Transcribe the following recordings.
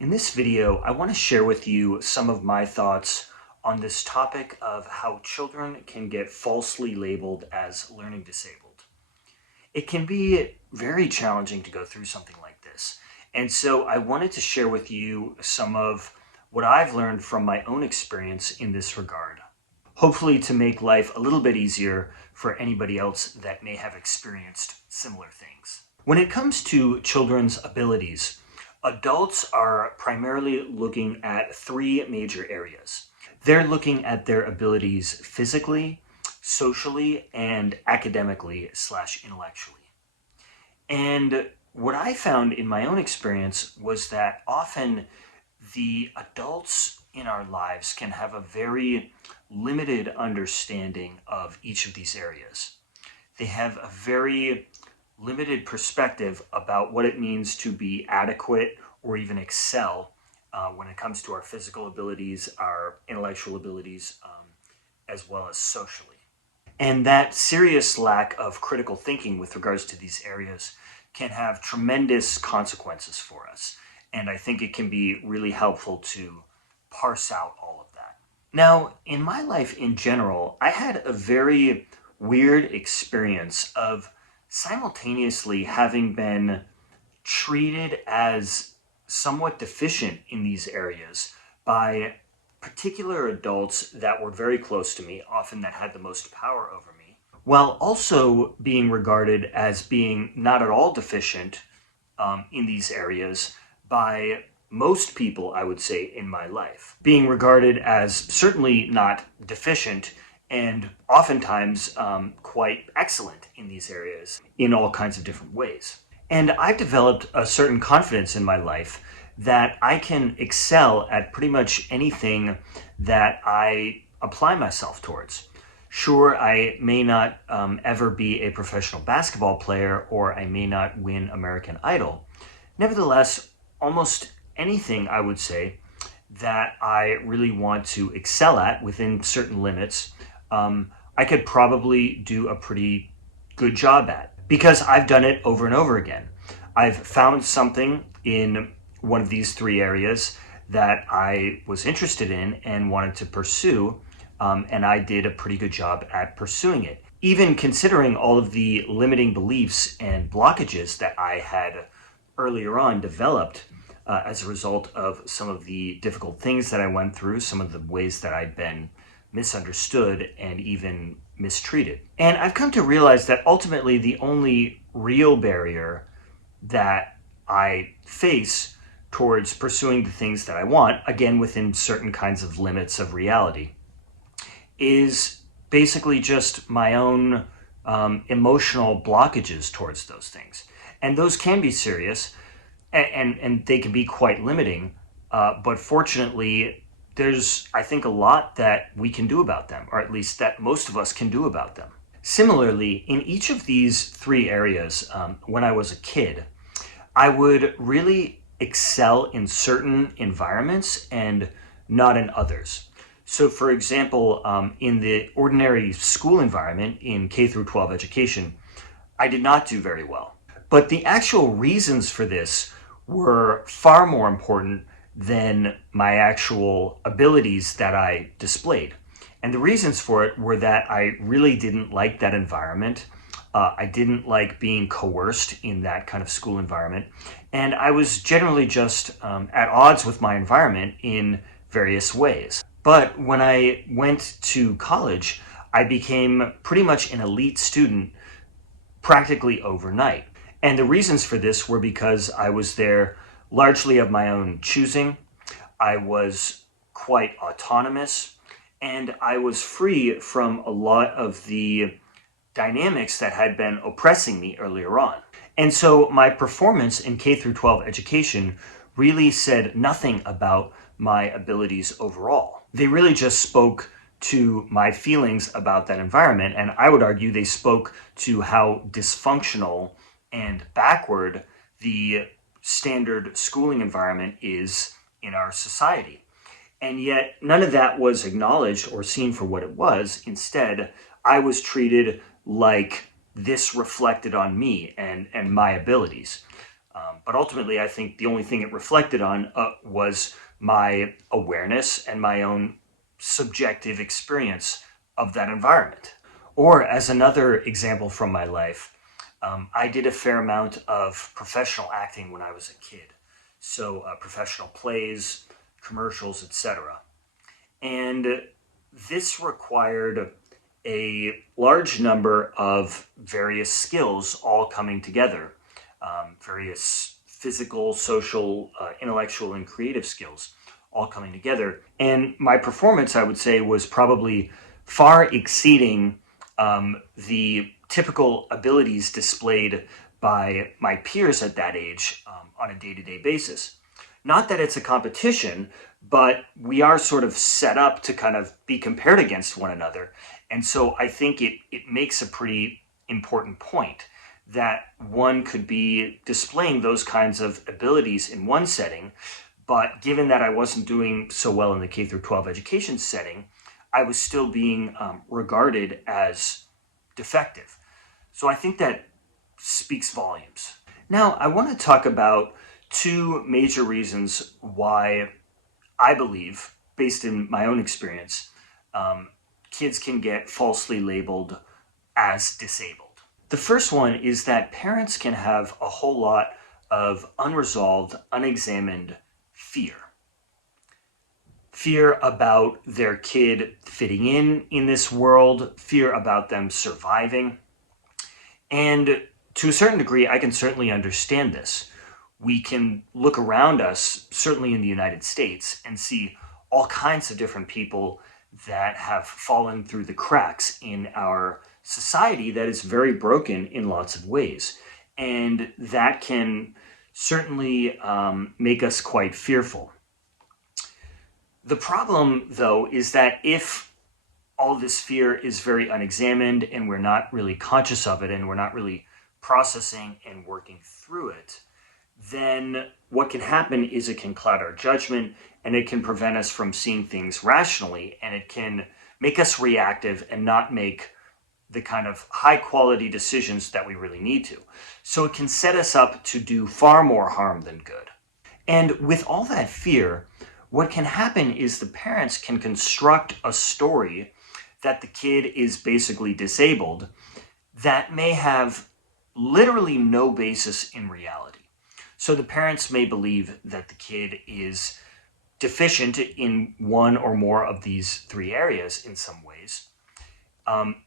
In this video, I want to share with you some of my thoughts on this topic of how children can get falsely labeled as learning disabled. It can be very challenging to go through something like this. And so I wanted to share with you some of what I've learned from my own experience in this regard, hopefully to make life a little bit easier for anybody else that may have experienced similar things. When it comes to children's abilities, adults are primarily looking at three major areas. They're looking at their abilities physically, socially, and academically/intellectually. And what I found in my own experience was that often the adults in our lives can have a very limited understanding of each of these areas. They have a very limited perspective about what it means to be adequate or even excel when it comes to our physical abilities, our intellectual abilities, as well as socially. And that serious lack of critical thinking with regards to these areas can have tremendous consequences for us. And I think it can be really helpful to parse out all of that. Now, in my life in general, I had a very weird experience of simultaneously having been treated as somewhat deficient in these areas by particular adults that were very close to me, often that had the most power over me, while also being regarded as being not at all deficient in these areas by most people, I would say, in my life. Being regarded as certainly not deficient and oftentimes quite excellent in these areas in all kinds of different ways. And I've developed a certain confidence in my life that I can excel at pretty much anything that I apply myself towards. Sure, I may not ever be a professional basketball player, or I may not win American Idol. Nevertheless, almost anything, I would say, that I really want to excel at within certain limits, I could probably do a pretty good job at, because I've done it over and over again. I've found something in one of these three areas that I was interested in and wanted to pursue, and I did a pretty good job at pursuing it. Even considering all of the limiting beliefs and blockages that I had earlier on developed as a result of some of the difficult things that I went through, some of the ways that I'd been misunderstood and even mistreated. And I've come to realize that ultimately the only real barrier that I face towards pursuing the things that I want, again within certain kinds of limits of reality, is basically just my own emotional blockages towards those things. And those can be serious, and they can be quite limiting, but fortunately there's, I think, a lot that we can do about them, or at least that most of us can do about them. Similarly, in each of these three areas, when I was a kid, I would really excel in certain environments and not in others. So for example, in the ordinary school environment in K through 12 education, I did not do very well. But the actual reasons for this were far more important than my actual abilities that I displayed. And the reasons for it were that I really didn't like that environment. I didn't like being coerced in that kind of school environment. And I was generally just at odds with my environment in various ways. But when I went to college, I became pretty much an elite student practically overnight. And the reasons for this were because I was there largely of my own choosing. I was quite autonomous, and I was free from a lot of the dynamics that had been oppressing me earlier on. And so my performance in K through 12 education really said nothing about my abilities overall. They really just spoke to my feelings about that environment, and I would argue they spoke to how dysfunctional and backward the standard schooling environment is in our society. And yet none of that was acknowledged or seen for what it was. Instead, I was treated like this reflected on me and my abilities. But ultimately, I think the only thing it reflected on was my awareness and my own subjective experience of that environment. Or, as another example from my life, I did a fair amount of professional acting when I was a kid. So, professional plays, commercials, etc. And this required a large number of various skills all coming together, various physical, social, intellectual, and creative skills all coming together. And my performance, I would say, was probably far exceeding the typical abilities displayed by my peers at that age on a day to day basis. Not that it's a competition, but we are sort of set up to kind of be compared against one another. And so I think it makes a pretty important point that one could be displaying those kinds of abilities in one setting, but given that I wasn't doing so well in the K through 12 education setting, I was still being regarded as defective. So I think that speaks volumes. Now, I want to talk about two major reasons why I believe, based in my own experience, kids can get falsely labeled as disabled. The first one is that parents can have a whole lot of unresolved, unexamined fear. Fear about their kid fitting in this world, fear about them surviving. And to a certain degree, I can certainly understand this. We can look around us, certainly in the United States, and see all kinds of different people that have fallen through the cracks in our society that is very broken in lots of ways. And that can certainly make us quite fearful. The problem, though, is that if all this fear is very unexamined and we're not really conscious of it and we're not really processing and working through it, then what can happen is it can cloud our judgment and it can prevent us from seeing things rationally, and it can make us reactive and not make the kind of high quality decisions that we really need to. So it can set us up to do far more harm than good. And with all that fear, what can happen is the parents can construct a story that the kid is basically disabled that may have literally no basis in reality. So the parents may believe that the kid is deficient in one or more of these three areas in some ways,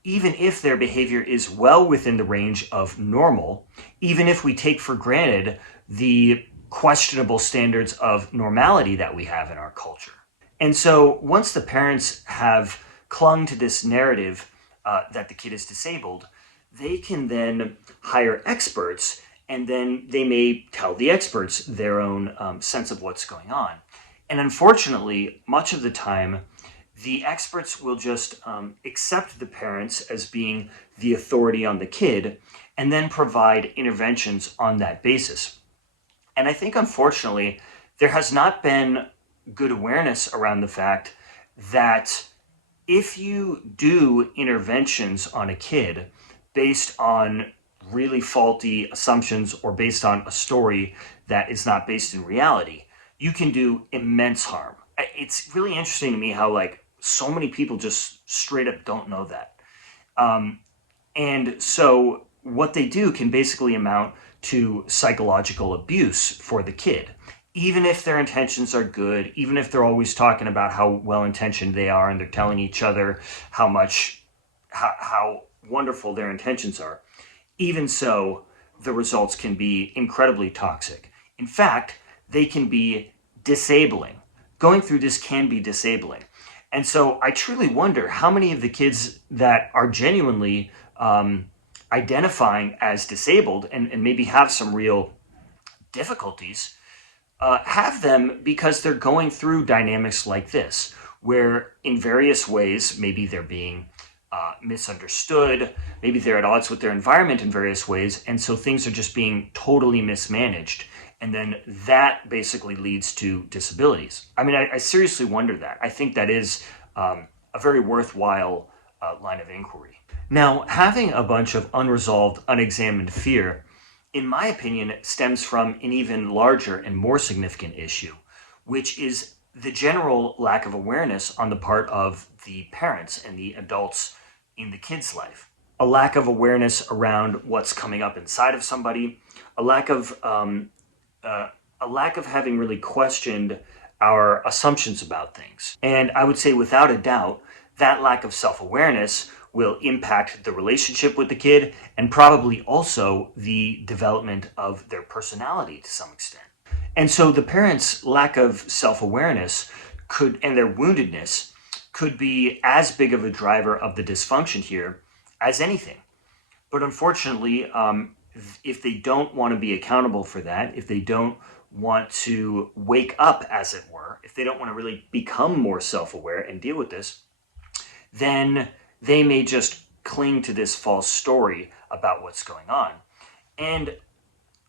even if their behavior is well within the range of normal, even if we take for granted the questionable standards of normality that we have in our culture. And so once the parents have clung to this narrative that the kid is disabled, they can then hire experts, and then they may tell the experts their own sense of what's going on. And unfortunately, much of the time, the experts will just accept the parents as being the authority on the kid and then provide interventions on that basis. And I think, unfortunately, there has not been good awareness around the fact that if you do interventions on a kid based on really faulty assumptions or based on a story that is not based in reality, you can do immense harm. It's really interesting to me how so many people just straight up don't know that. And so what they do can basically amount to psychological abuse for the kid. Even if their intentions are good, even if they're always talking about how well-intentioned they are and they're telling each other how wonderful their intentions are, even so, the results can be incredibly toxic. In fact, they can be disabling. Going through this can be disabling. And so I truly wonder how many of the kids that are genuinely identifying as disabled and maybe have some real difficulties have them because they're going through dynamics like this, where in various ways, maybe they're being misunderstood, maybe they're at odds with their environment in various ways, and so things are just being totally mismanaged. And then that basically leads to disabilities. I mean, I seriously wonder that. I think that is a very worthwhile line of inquiry. Now, having a bunch of unresolved, unexamined fear in my opinion, stems from an even larger and more significant issue, which is the general lack of awareness on the part of the parents and the adults in the kid's life. A lack of awareness around what's coming up inside of somebody, a lack of uh, a lack of having really questioned our assumptions about things. And I would say, without a doubt, that lack of self awareness will impact the relationship with the kid and probably also the development of their personality to some extent. And so the parents' lack of self awareness could, and their woundedness, could be as big of a driver of the dysfunction here as anything. But unfortunately, if they don't want to be accountable for that, if they don't want to wake up, as it were, if they don't want to really become more self aware and deal with this, then they may just cling to this false story about what's going on. And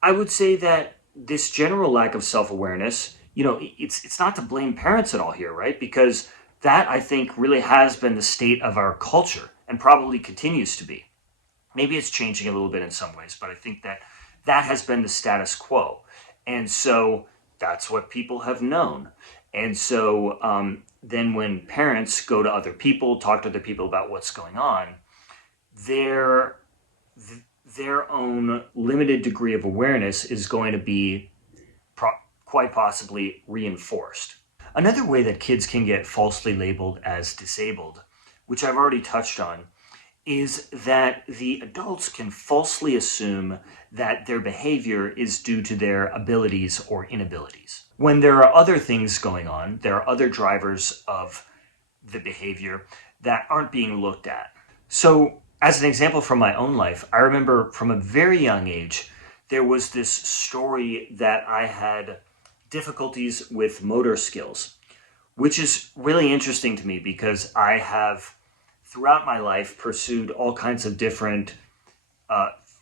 I would say that this general lack of self awareness, it's not to blame parents at all here, right? Because that, I think, really has been the state of our culture and probably continues to be. Maybe it's changing a little bit in some ways, but I think that that has been the status quo. And so that's what people have known. And so then when parents go to other people, talk to other people about what's going on, their their own limited degree of awareness is going to be quite possibly reinforced. Another way that kids can get falsely labeled as disabled, which I've already touched on, is that the adults can falsely assume that their behavior is due to their abilities or inabilities. When there are other things going on, there are other drivers of the behavior that aren't being looked at. So, as an example from my own life, I remember from a very young age, there was this story that I had difficulties with motor skills, which is really interesting to me because I have throughout my life pursued all kinds of different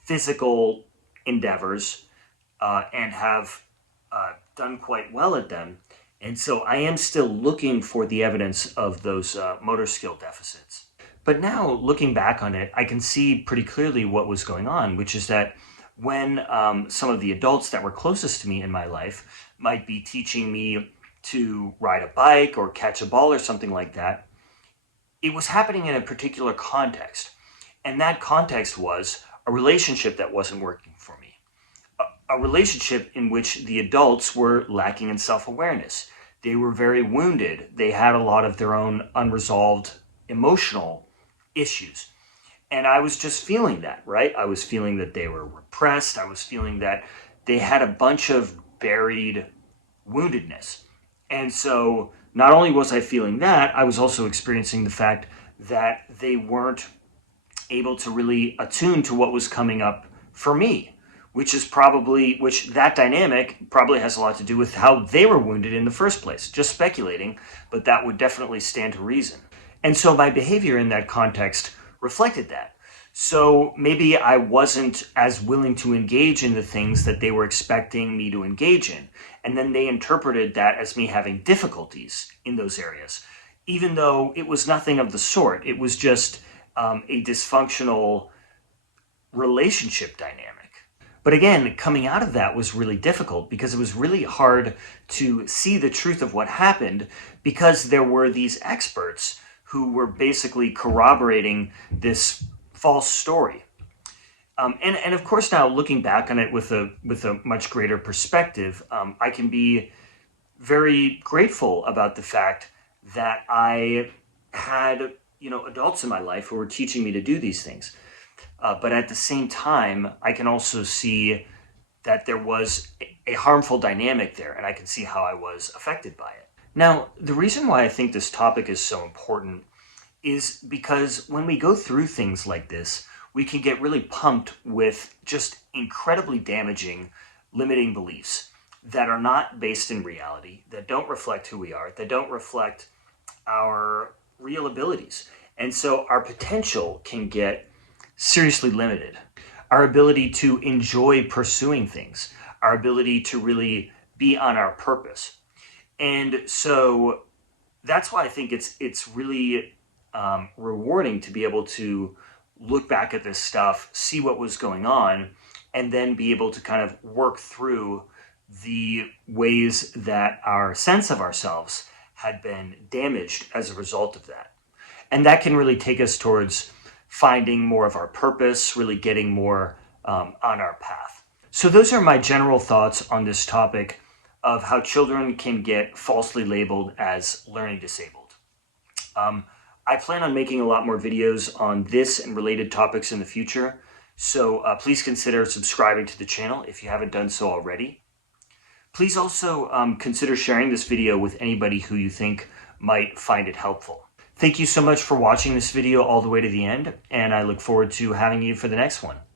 physical endeavors and have done quite well at them. And so I am still looking for the evidence of those motor skill deficits. But now, looking back on it, I can see pretty clearly what was going on, which is that when some of the adults that were closest to me in my life might be teaching me to ride a bike or catch a ball or something like that, it was happening in a particular context. And that context was a relationship that wasn't working for me. A relationship in which the adults were lacking in self-awareness. They were very wounded. They had a lot of their own unresolved emotional issues. And I was just feeling that, right? I was feeling that they were repressed. I was feeling that they had a bunch of buried woundedness. And so not only was I feeling that, I was also experiencing the fact that they weren't able to really attune to what was coming up for me, which that dynamic probably has a lot to do with how they were wounded in the first place. Just speculating, but that would definitely stand to reason. And so my behavior in that context reflected that. So maybe I wasn't as willing to engage in the things that they were expecting me to engage in. And then they interpreted that as me having difficulties in those areas, even though it was nothing of the sort. It was just a dysfunctional relationship dynamic. But again, coming out of that was really difficult because it was really hard to see the truth of what happened because there were these experts who were basically corroborating this false story. And of course, now looking back on it with a much greater perspective, I can be very grateful about the fact that I had adults in my life who were teaching me to do these things. But at the same time, I can also see that there was a harmful dynamic there, and I can see how I was affected by it. Now, the reason why I think this topic is so important is because when we go through things like this, we can get really pumped with just incredibly damaging, limiting beliefs that are not based in reality, that don't reflect who we are, that don't reflect our real abilities. And so our potential can get seriously limited. Our ability to enjoy pursuing things, our ability to really be on our purpose. And so that's why I think it's really rewarding to be able to look back at this stuff, see what was going on, and then be able to kind of work through the ways that our sense of ourselves had been damaged as a result of that. And that can really take us towards finding more of our purpose, really getting more on our path. So, those are my general thoughts on this topic of how children can get falsely labeled as learning disabled. I plan on making a lot more videos on this and related topics in the future, so please consider subscribing to the channel if you haven't done so already. Please also consider sharing this video with anybody who you think might find it helpful. Thank you so much for watching this video all the way to the end, and I look forward to having you for the next one.